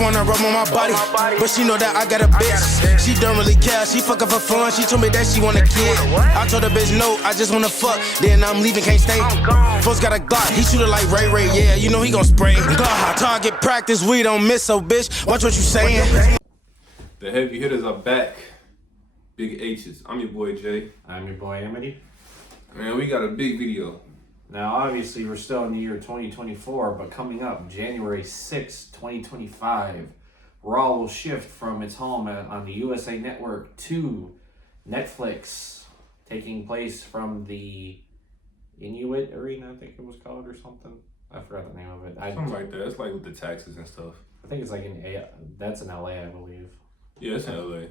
wanna rub on my body, but she know that I got a bitch. She don't really care, she fucking for fun. She told me that she want a kid. I told her bitch no, I just wanna fuck. Then I'm leaving, can't stay. Folks got a Glock, he shoot it like Ray Ray. Yeah, you know he gon' spray. Glock, target practice, we don't miss, so bitch, watch what you saying. The heavy hitters are back. Big H's. I'm your boy Jay. I'm your boy Amity. Man, we got a big video. Now, obviously, we're still in the year 2024, but coming up January 6, 2025, Raw will shift from its home on the USA Network to Netflix, taking place from the Inuit Arena, I think it was called, or something. I forgot the name of it. Something like that. It's like with the taxes and stuff. I think it's like that's in LA, I believe. Yeah, it's in LA.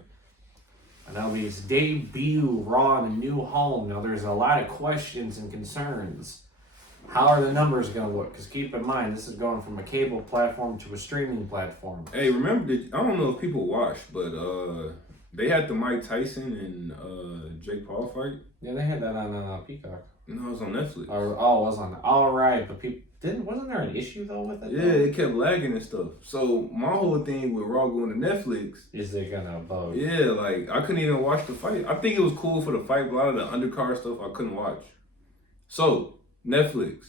And that'll be its debut Raw in a new home. Now, there's a lot of questions and concerns. How are the numbers going to look? Because keep in mind, this is going from a cable platform to a streaming platform. Hey, remember, I don't know if people watched, but they had the Mike Tyson and Jake Paul fight. Yeah, they had that on Peacock. No, it was on Netflix. It was on. All right, but people wasn't there an issue though with it? Yeah, it kept lagging and stuff. So my whole thing with Raw going to Netflix is they gonna bug? Yeah, like I couldn't even watch the fight. I think it was cool for the fight, but a lot of the undercard stuff I couldn't watch. So Netflix.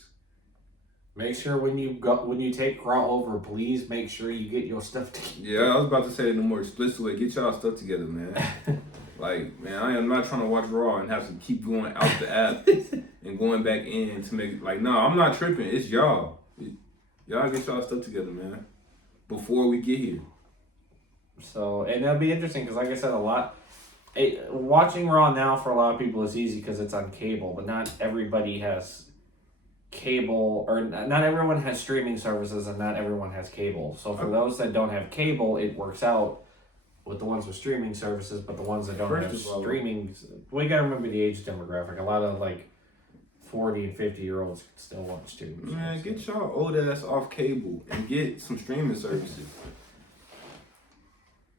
Make sure when you take Raw over, please make sure you get your stuff together. Yeah, I was about to say it in a more explicit way. Get y'all stuff together, man. Like, man, I am not trying to watch Raw and have to keep going out the app and going back in to make like, no, I'm not tripping. It's y'all. Y'all get y'all stuff together, man. Before we get here. So, and that'll be interesting because, like I said, watching Raw now for a lot of people is easy because it's on cable, but not everybody has cable, or not everyone has streaming services, and not everyone has cable. So for those that don't have cable, it works out with the ones with streaming services, but the ones that don't have streaming, we gotta remember the age demographic. A lot of like 40 and 50-year-olds can still watch too. Man, get y'all old ass off cable and get some streaming services.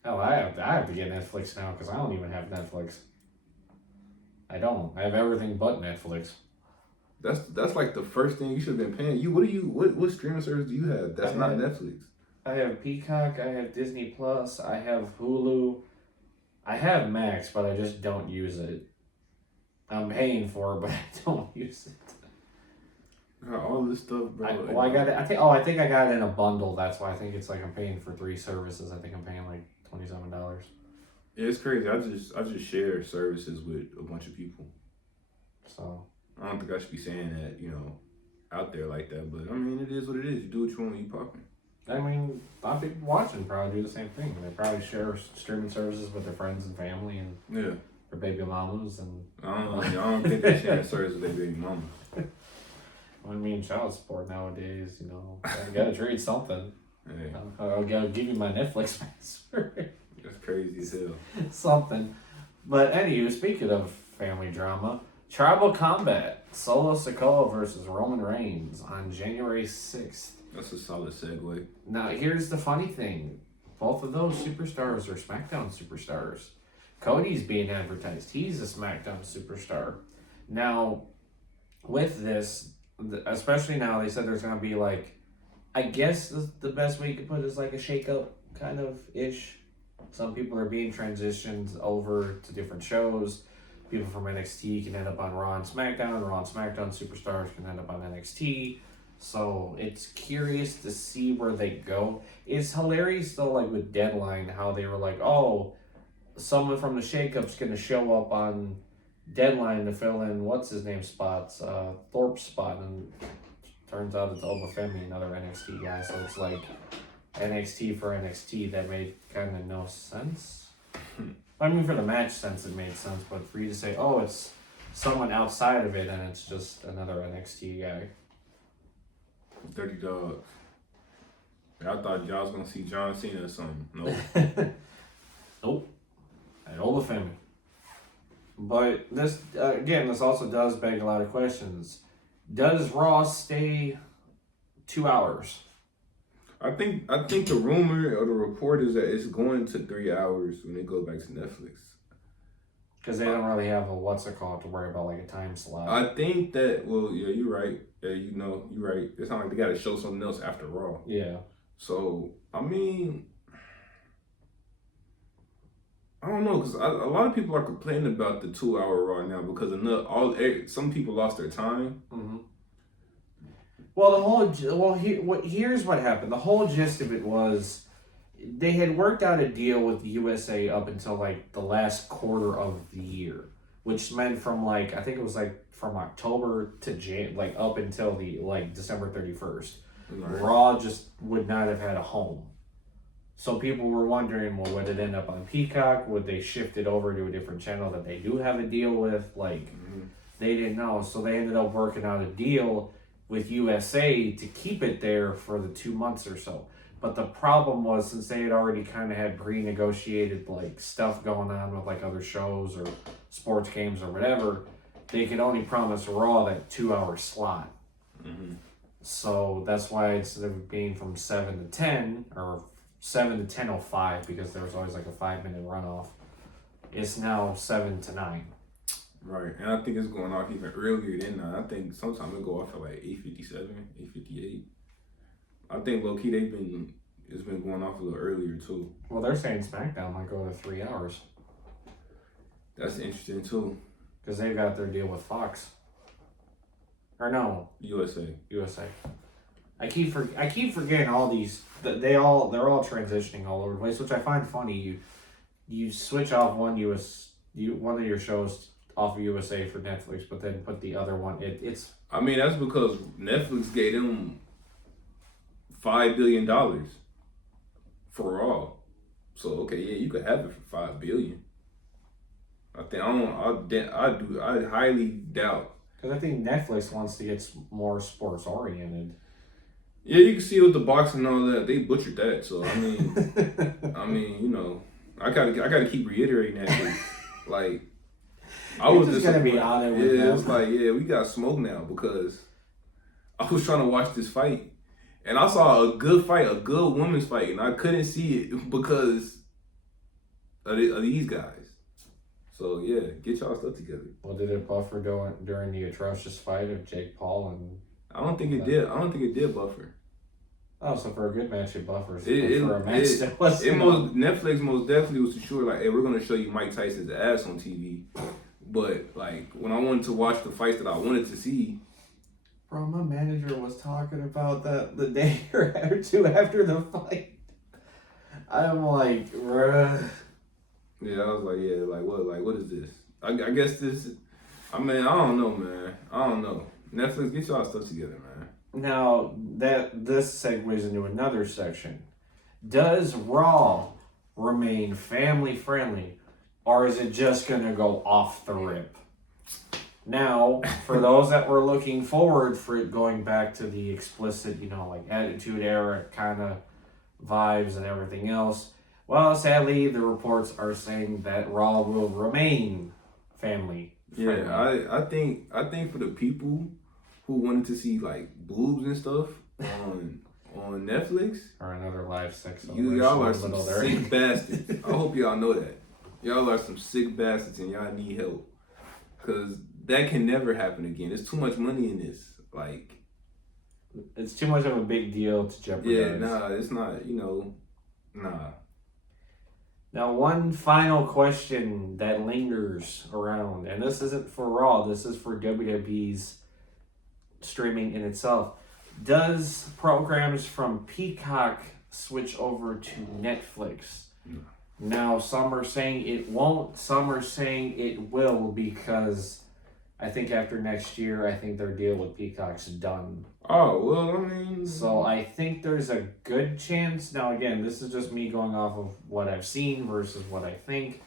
Hell, I have to get Netflix now because I don't even have Netflix. I don't. I have everything but Netflix. That's like the first thing you should have been paying. What streaming service do you have? That's not Netflix. I have Peacock, I have Disney Plus, I have Hulu, I have Max, but I just don't use it. I'm paying for it, but I don't use it. All this stuff, bro. I got it. I think I got it in a bundle. That's why I think it's like I'm paying for 3 services. I think I'm paying like $27. Yeah, it's crazy. I just share services with a bunch of people. So I don't think I should be saying that, out there like that. But I mean, it is what it is. You do what you want when you popping. I mean, a lot of people watching probably do the same thing. They probably share streaming services with their friends and family and their baby mamas. And I don't think they share services with their baby mama. I mean, child support nowadays, you gotta trade something. Hey. I'll give you my Netflix password. That's crazy as hell. Something. But anywho, speaking of family drama, Tribal Combat, Solo Sikoa versus Roman Reigns on January 6th. That's a solid segue. Now, here's the funny thing. Both of those superstars are SmackDown superstars. Cody's being advertised. He's a SmackDown superstar. Now, with this, especially now, they said there's going to be like, I guess the best way you could put it is like a shake-up kind of ish. Some people are being transitioned over to different shows. People from NXT can end up on Raw and SmackDown. Raw and SmackDown superstars can end up on NXT. So it's curious to see where they go. It's hilarious though, like with Deadline, how they were like, oh, someone from the Shakeup's going to show up on Deadline to fill in what's his name spots, Thorpe's spot, and turns out it's Obafemi, another NXT guy. So it's like NXT for NXT. That made kind of no sense. I mean, for the match sense, it made sense, but for you to say, oh, it's someone outside of it, and it's just another NXT guy. Dirty Dog. I thought y'all was gonna see John Cena or something. Nope. Nope. And Obafemi. But this also does beg a lot of questions. Does Raw stay 2 hours? I think the rumor or the report is that it's going to 3 hours when it goes back to Netflix. Because they don't really have to worry about like a time slot. I think that, you're right. Yeah, you're right. It's not like they got to show something else after Raw. Yeah. So, I mean, I don't know, because a lot of people are complaining about the 2 hour Raw now because some people lost their time. Mm-hmm. Well, here's what happened. The whole gist of it was they had worked out a deal with the USA up until like the last quarter of the year, which meant from like I think it was like from October to like up until the like December 31st. Right. Raw just would not have had a home. So people were wondering, well, would it end up on Peacock? Would they shift it over to a different channel that they do have a deal with? Like, they didn't know. So they ended up working out a deal with USA to keep it there for the 2 months or so. But the problem was, since they had already kind of had pre-negotiated like stuff going on with like other shows or sports games or whatever, they could only promise Raw that 2 hour slot. Mm-hmm. So that's why instead of being from 7 to 10 or 7 to 10:05, because there was always like a 5-minute runoff, it's now 7 to 9. Right, and I think it's going off even earlier than that. I think sometimes it go off at like 8:57, 8:58. I think low key it's been going off a little earlier too. Well, they're saying SmackDown might go to 3 hours That's interesting too. because they've got their deal with Fox. Or no, USA. I keep forgetting all these. They're all transitioning all over the place, which I find funny. You switch off one of your shows off of USA for Netflix, but then put the other one. It's. I mean, that's because Netflix gave them $5 billion for Raw. So okay, yeah, you could have it for $5 billion. I highly doubt. Because I think Netflix wants to get more sports oriented. Yeah, you can see with the boxing and all that, they butchered that. So I mean, you know, I gotta keep reiterating that. 'Cause, like, I was just gonna be on it with yeah, them. it's like, yeah, we got smoke now because I was trying to watch this fight and I saw a good fight, a good women's fight, and I couldn't see it because of these guys. So yeah, get y'all stuff together. Well, did it buffer during the atrocious fight of Jake Paul and? I don't think it did. I don't think it did buffer. Oh, so for a good match it buffers. It For a match that was Netflix most definitely was sure like, hey, we're gonna show you Mike Tyson's ass on TV. But like when I wanted to watch the fights that I wanted to see, bro, my manager was talking about that the day or two after the fight. I'm like, bruh. yeah, I was like, yeah, like what is this? I guess this. I mean, I don't know, man. I don't know. Netflix, get y'all stuff together, man. Now this segues into another section. Does Raw remain family friendly, or is it just gonna go off the rip? Now, for those that were looking forward for it going back to the explicit, like Attitude Era kind of vibes and everything else, well, sadly, the reports are saying that Raw will remain family friendly. Yeah, I think for the people who wanted to see like boobs and stuff on Netflix, Or another live sex. y'all are some there. sick bastards. I hope y'all know that. Y'all are some sick bastards and y'all need help. Cause that can never happen again. There's too much money in this. Like, It's too much of a big deal to jeopardize. yeah, nah, it's not, nah. Now, one final question that lingers around, and this isn't for Raw, this is for WWE's streaming in itself. Does programs from Peacock switch over to Netflix? No. Now, some are saying it won't, some are saying it will, because I think after next year, I think their deal with Peacock's done. Oh, well, I mean... So I think there's a good chance. Now, again, this is just me going off of what I've seen versus what I think.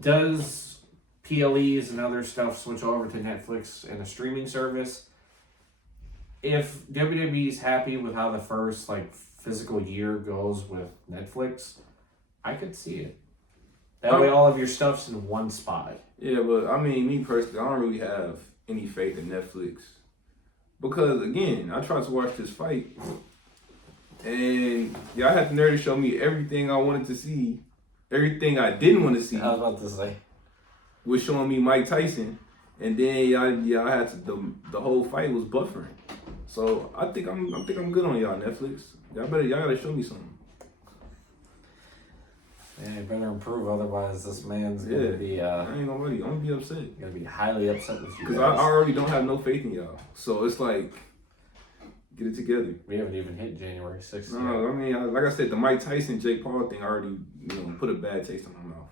Does PLEs and other stuff switch over to Netflix and a streaming service? If WWE's happy with how the first physical year goes with Netflix, I could see it. That way all of your stuff's in one spot. Yeah, but I mean, me personally, I don't really have any faith in Netflix. Because, again, I tried to watch this fight, and y'all had the nerve to show me everything I wanted to see, everything I didn't want to see. I was about to say. Was showing me Mike Tyson, and then y'all had to, the whole fight was buffering. So I think I'm good on y'all Netflix. Y'all gotta show me something. Yeah, you better improve, otherwise this man's gonna be I ain't gonna be. I'm gonna be upset. gonna be highly upset with you. Because I already don't have no faith in y'all. So it's like, get it together. We haven't even hit January 6th. No, I mean, like I said, the Mike Tyson, Jake Paul thing already, put a bad taste in my mouth.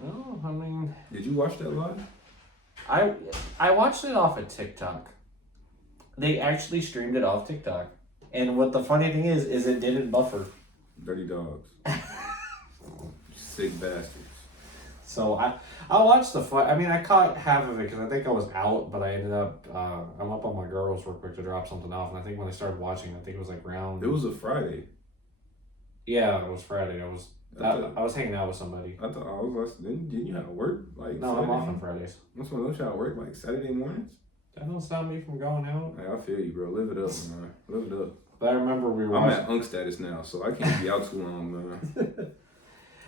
Well, I mean, Did you watch that live? I watched it off of TikTok. They actually streamed it off TikTok. And what the funny thing is it didn't buffer. Dirty dogs. Sick bastards. So I watched the fight. I mean, I caught half of it because I think I was out, but I ended up, I'm up on my girls real quick to drop something off. And I think when I started watching, I think it was like round. It was a Friday. Yeah, it was Friday. I was hanging out with somebody. I thought I was like, didn't you have to work like? No, Saturday? I'm off on Fridays. What's my don't y'all work like Saturday mornings? That don't stop me from going out. Hey, I feel you, bro. Live it up, man. Live it up. But I remember we were I'm watching. at unk status now, so I can't be out too long, man.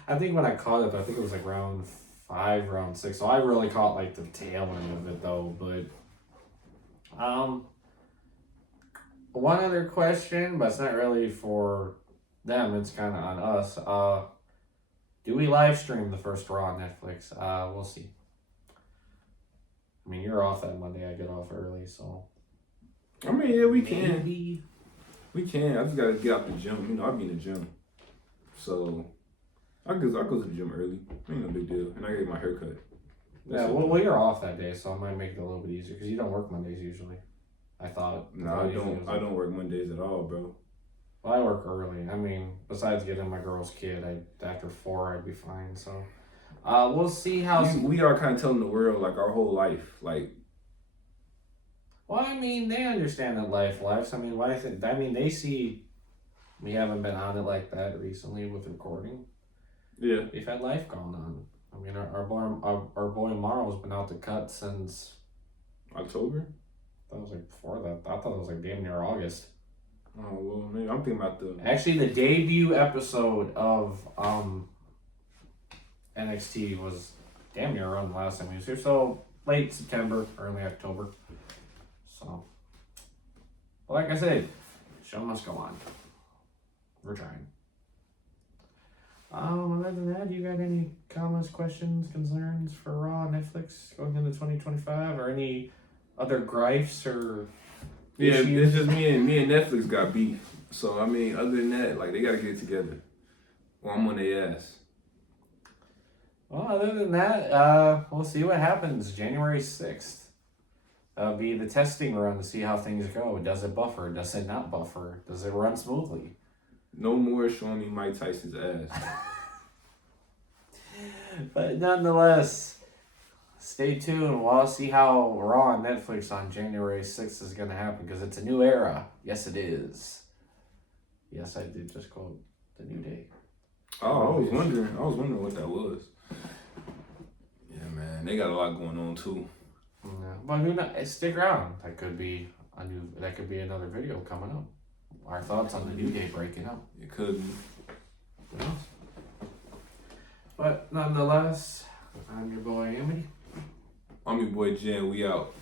I think when I caught it, I think it was like round 5, round 6. So I really caught like the tail end of it though. But one other question, but it's not really for them. It's kind of on us. Do we live stream the first Raw on Netflix? We'll see. I mean, you're off that Monday. I get off early, so. I mean, yeah, we can. Maybe. We can. I just gotta get out the gym. I'll be in the gym, so I go to the gym early. Ain't no big deal, and I get my hair cut. Yeah, well, you're off that day, so I might make it a little bit easier because you don't work Mondays usually. I thought. No, I don't. I don't work Mondays at all, bro. Well, I work early. I mean, besides getting my girl's kid, after 4 I'd be fine. So, we'll see how. We are kind of telling the world like our whole life, like. Well, I mean, they understand that lives. I mean, they see we haven't been on it like that recently with recording. Yeah. We've had life going on. I mean, our boy Morrow's been out the cut since October. That was like before that. I thought it was like damn near August. Oh well, maybe I'm thinking about the. Actually, the debut episode of NXT was damn near around the last time he was here. So late September, early October. So, but like I said, show must go on. We're trying. Other than that, you got any comments, questions, concerns for Raw, Netflix going into 2025, or any other gripes or? Yeah, issues? it's just me and Netflix got beef. So I mean, other than that, like they gotta get it together. Or I'm on their ass. Well, other than that, we'll see what happens January 6th. That'll be the testing run to see how things go. Does it buffer? Does it not buffer? Does it run smoothly? No more showing me Mike Tyson's ass. But nonetheless, stay tuned. We'll see how Raw on Netflix on January 6th is going to happen because it's a new era. Yes, it is. Yes, I did just quote the New Day. Oh, I was wondering what that was. Yeah, man, they got a lot going on too. Yeah. But who knows? Stick around. That could be another video coming up. Our thoughts on the New Day breaking up. It could be. Who knows? But nonetheless, I'm your boy Amity. I'm your boy Jen. We out.